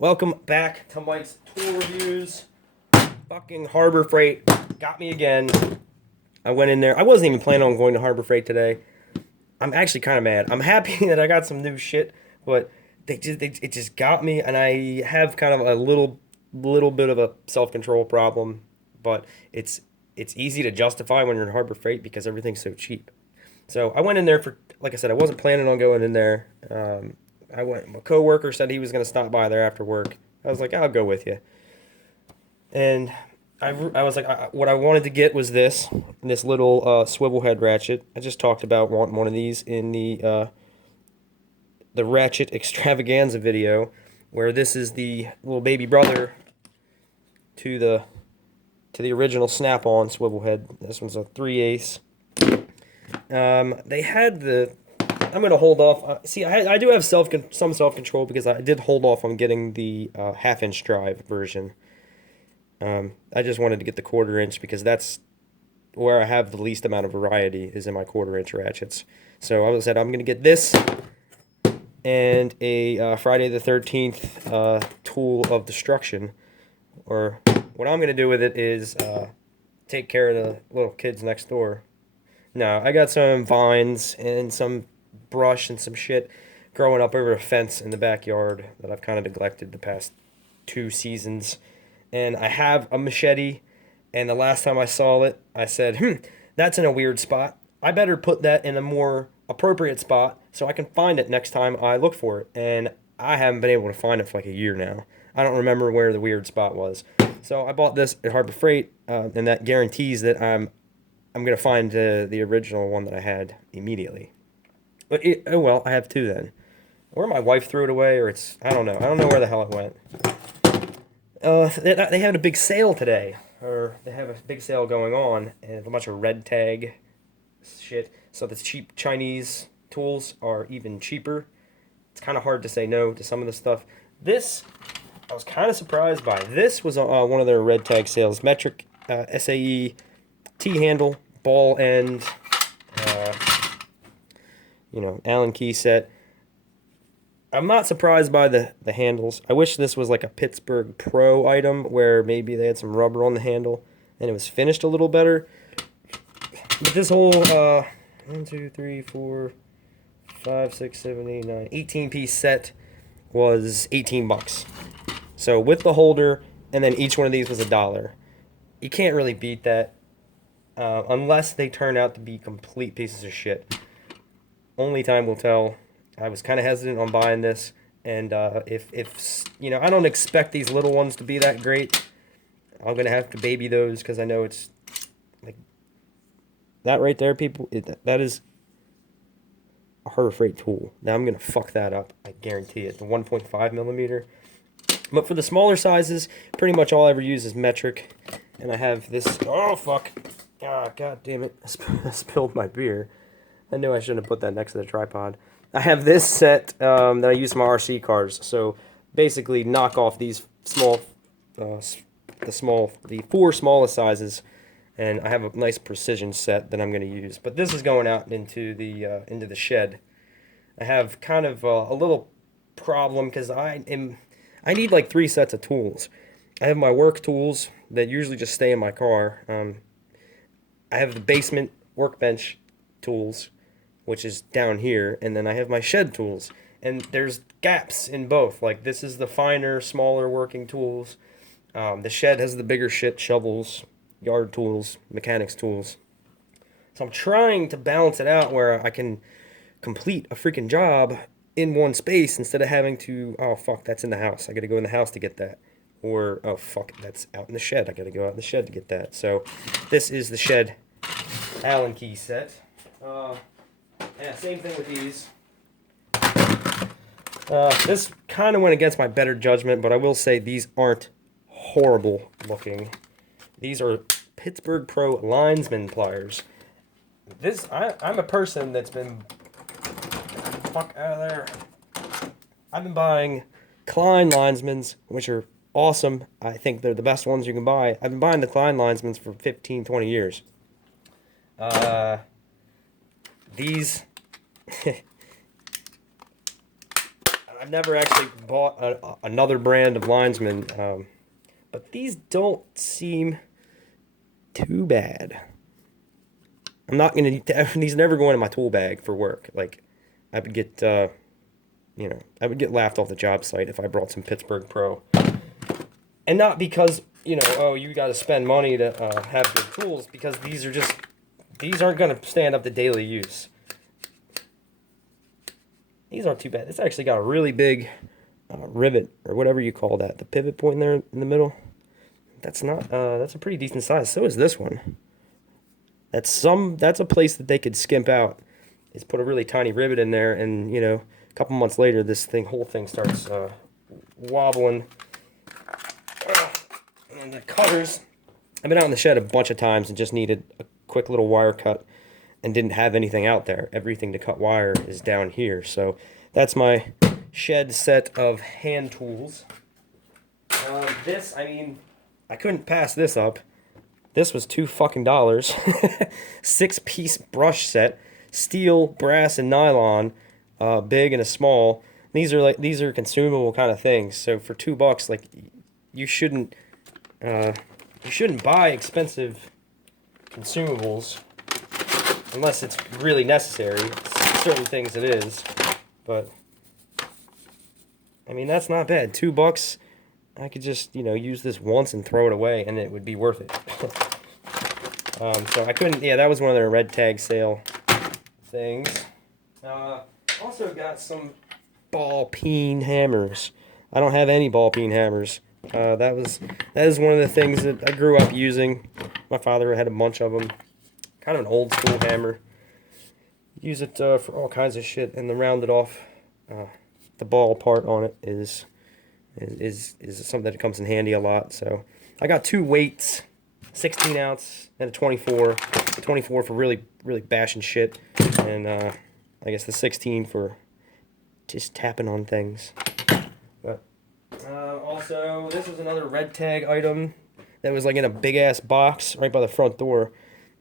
Welcome back to Mike's Tool Reviews. Fucking Harbor Freight got me again. I went in there. I wasn't even planning on going to Harbor Freight today. I'm actually kind of mad. I'm happy that I got some new shit, but it just got me, and I have kind of a little bit of a self control problem, but it's easy to justify when you're in Harbor Freight because everything's so cheap. So I went in there for, like I said, I wasn't planning on going in there. I went. My coworker said he was going to stop by there after work. I was like, I'll go with you. And I was like, what I wanted to get was this little swivel head ratchet. I just talked about wanting one of these in the ratchet extravaganza video, where this is the little baby brother to the original Snap-on swivel head. This one's a 3/8. They had the. I'm gonna hold off. See, I do have some self control because I did hold off on getting the half-inch drive version. I just wanted to get the 1/4 inch because that's where I have the least amount of variety is in my 1/4 inch ratchets. So I said I'm gonna get this and a Friday the 13th tool of destruction. Or what I'm gonna do with it is take care of the little kids next door. No, I got some vines and some brush and some shit growing up over a fence in the backyard that I've kind of neglected the past 2 seasons. And I have a machete, and the last time I saw it, I said, that's in a weird spot. I better put that in a more appropriate spot so I can find it next time I look for it. And I haven't been able to find it for like a year now. I don't remember where the weird spot was. So I bought this at Harbor Freight, and that guarantees that I'm gonna find the original one that I had immediately. But oh well, I have two then. Or my wife threw it away, or I don't know. I don't know where the hell it went. They had a big sale today, or they have a big sale going on, and a bunch of red tag shit. So the cheap Chinese tools are even cheaper. It's kind of hard to say no to some of the stuff. This, I was kind of surprised by. This was one of their red tag sales. Metric SAE T-handle, ball end, uh, Allen key set. I'm not surprised by the handles. I wish this was like a Pittsburgh Pro item where maybe they had some rubber on the handle and it was finished a little better. But this whole 1, 2, 3, 4, 5, 6, 7, 8, 9, 18-piece set was $18. So with the holder, and then each one of these was $1. You can't really beat that unless they turn out to be complete pieces of shit. Only time will tell. I was kind of hesitant on buying this, and if I don't expect these little ones to be that great. I'm gonna have to baby those because I know it's like that right there, people. That is a Harbor Freight tool. Now I'm gonna fuck that up. I guarantee it. The 1.5 millimeter. But for the smaller sizes, pretty much all I ever use is metric, and I have this. Oh fuck! Ah, god damn it! I spilled my beer. I knew I shouldn't have put that next to the tripod. I have this set that I use for my RC cars. So basically, knock off these the 4 smallest sizes, and I have a nice precision set that I'm going to use. But this is going out into the shed. I have kind of a little problem because I need like 3 sets of tools. I have my work tools that usually just stay in my car. I have the basement workbench tools, which is down here, and then I have my shed tools, and there's gaps in both. Like this is the finer, smaller working tools. The shed has the bigger shit, shovels, yard tools, mechanics tools. So I'm trying to balance it out where I can complete a freaking job in one space instead of having to, oh fuck, that's in the house. I gotta go in the house to get that. Or, oh fuck, that's out in the shed. I gotta go out in the shed to get that. So this is the shed Allen key set. Yeah, same thing with these. This kind of went against my better judgment, but I will say these aren't horrible looking. These are Pittsburgh Pro linesman pliers. I'm a person that's been fuck out of there. I've been buying Klein linesmans, which are awesome. I think they're the best ones you can buy. I've been buying the Klein linesmans for 15, 20 years. These I've never actually bought another brand of Linesman, but these don't seem too bad. I'm not gonna. These never go into my tool bag for work. Like, I would get, I would get laughed off the job site if I brought some Pittsburgh Pro. And not because, oh, you got to spend money to have good tools, because these aren't gonna stand up to daily use. These aren't too bad. It's actually got a really big rivet, or whatever you call that, the pivot point there in the middle. That's not. That's a pretty decent size. So is this one. That's a place that they could skimp out. Is put a really tiny rivet in there, and a couple months later, whole thing starts wobbling. And the cutters. I've been out in the shed a bunch of times and just needed a quick little wire cut, and didn't have anything out there. Everything to cut wire is down here. So that's my shed set of hand tools. This, I couldn't pass this up. This was $2 $6-piece brush set, steel, brass, and nylon, big and a small. These are consumable kind of things. So for $2, like, you shouldn't buy expensive consumables unless it's really necessary. Certain things it is, but that's not bad. $2. I could just, use this once and throw it away, and it would be worth it. So I couldn't, that was one of their red tag sale things. Also got some ball peen hammers. I don't have any ball peen hammers. That is one of the things that I grew up using. My father had a bunch of them. Kind of an old school hammer. Use it for all kinds of shit, and the rounded off, the ball part on it is something that comes in handy a lot. So I got two weights, 16 ounce and a 24. The 24 for really bashing shit, and I guess the 16 for just tapping on things. But also, this was another red tag item that was like in a big ass box right by the front door.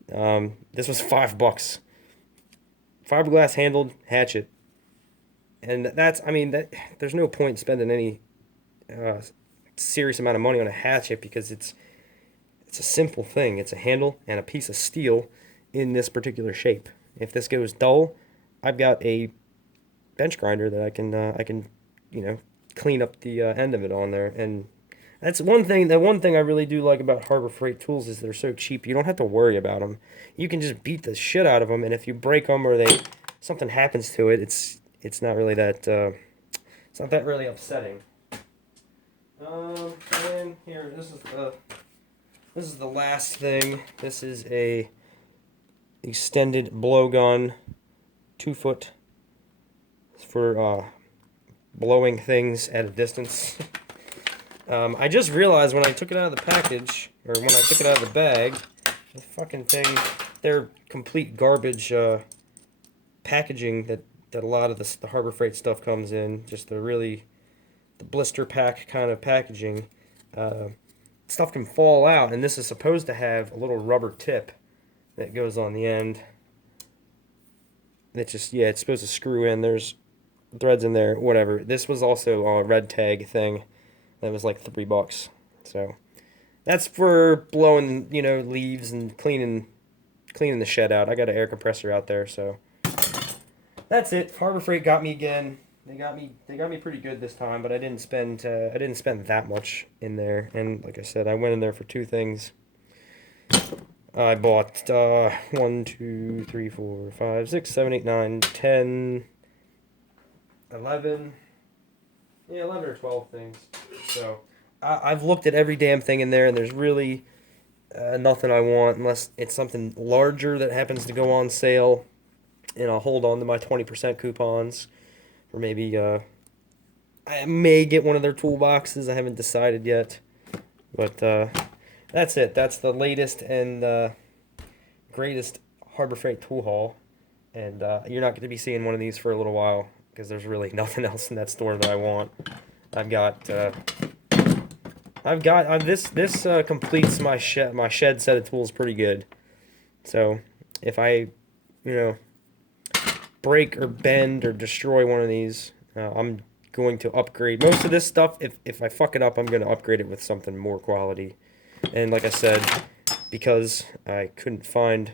This was $5. Fiberglass handled hatchet, and there's no point in spending any serious amount of money on a hatchet, because it's a simple thing. It's a handle and a piece of steel in this particular shape. If this goes dull, I've got a bench grinder that I can clean up the end of it on there. And that's one thing. The one thing I really do like about Harbor Freight tools is they're so cheap. You don't have to worry about them. You can just beat the shit out of them, and if you break them or something happens to it, it's not really that it's not that really upsetting. And here, this is the last thing. This is a extended blowgun, 2-foot, for blowing things at a distance. I just realized when I took it out of the package, or when I took it out of the bag, the fucking thing, they're complete garbage packaging that a lot of the Harbor Freight stuff comes in. Just the blister pack kind of packaging. Stuff can fall out, and this is supposed to have a little rubber tip that goes on the end. It's supposed to screw in. There's threads in there, whatever. This was also a red tag thing that was like $3. So that's for blowing, leaves and cleaning the shed out. I got an air compressor out there, so that's it. Harbor Freight got me again. They got me pretty good this time, but I didn't spend that much in there. And like I said, I went in there for two things. I bought 1, 2, 3, 4, 5, 6, 7, 8, 9, 10, 11. Yeah, 11 or 12 things. So I've looked at every damn thing in there, and there's really nothing I want unless it's something larger that happens to go on sale. And I'll hold on to my 20% coupons. Or maybe I may get one of their toolboxes. I haven't decided yet. But that's it. That's the latest and greatest Harbor Freight tool haul. And you're not going to be seeing one of these for a little while, because there's really nothing else in that store that I want. I've got this completes my shed set of tools pretty good. So if I break or bend or destroy one of these, I'm going to upgrade most of this stuff. If I fuck it up, I'm going to upgrade it with something more quality. And like I said, because I couldn't find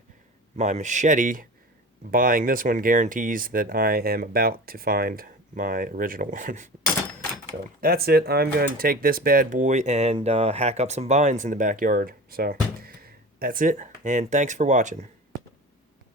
my machete, buying this one guarantees that I am about to find my original one. So that's it. I'm going to take this bad boy and hack up some vines in the backyard. So that's it, and thanks for watching.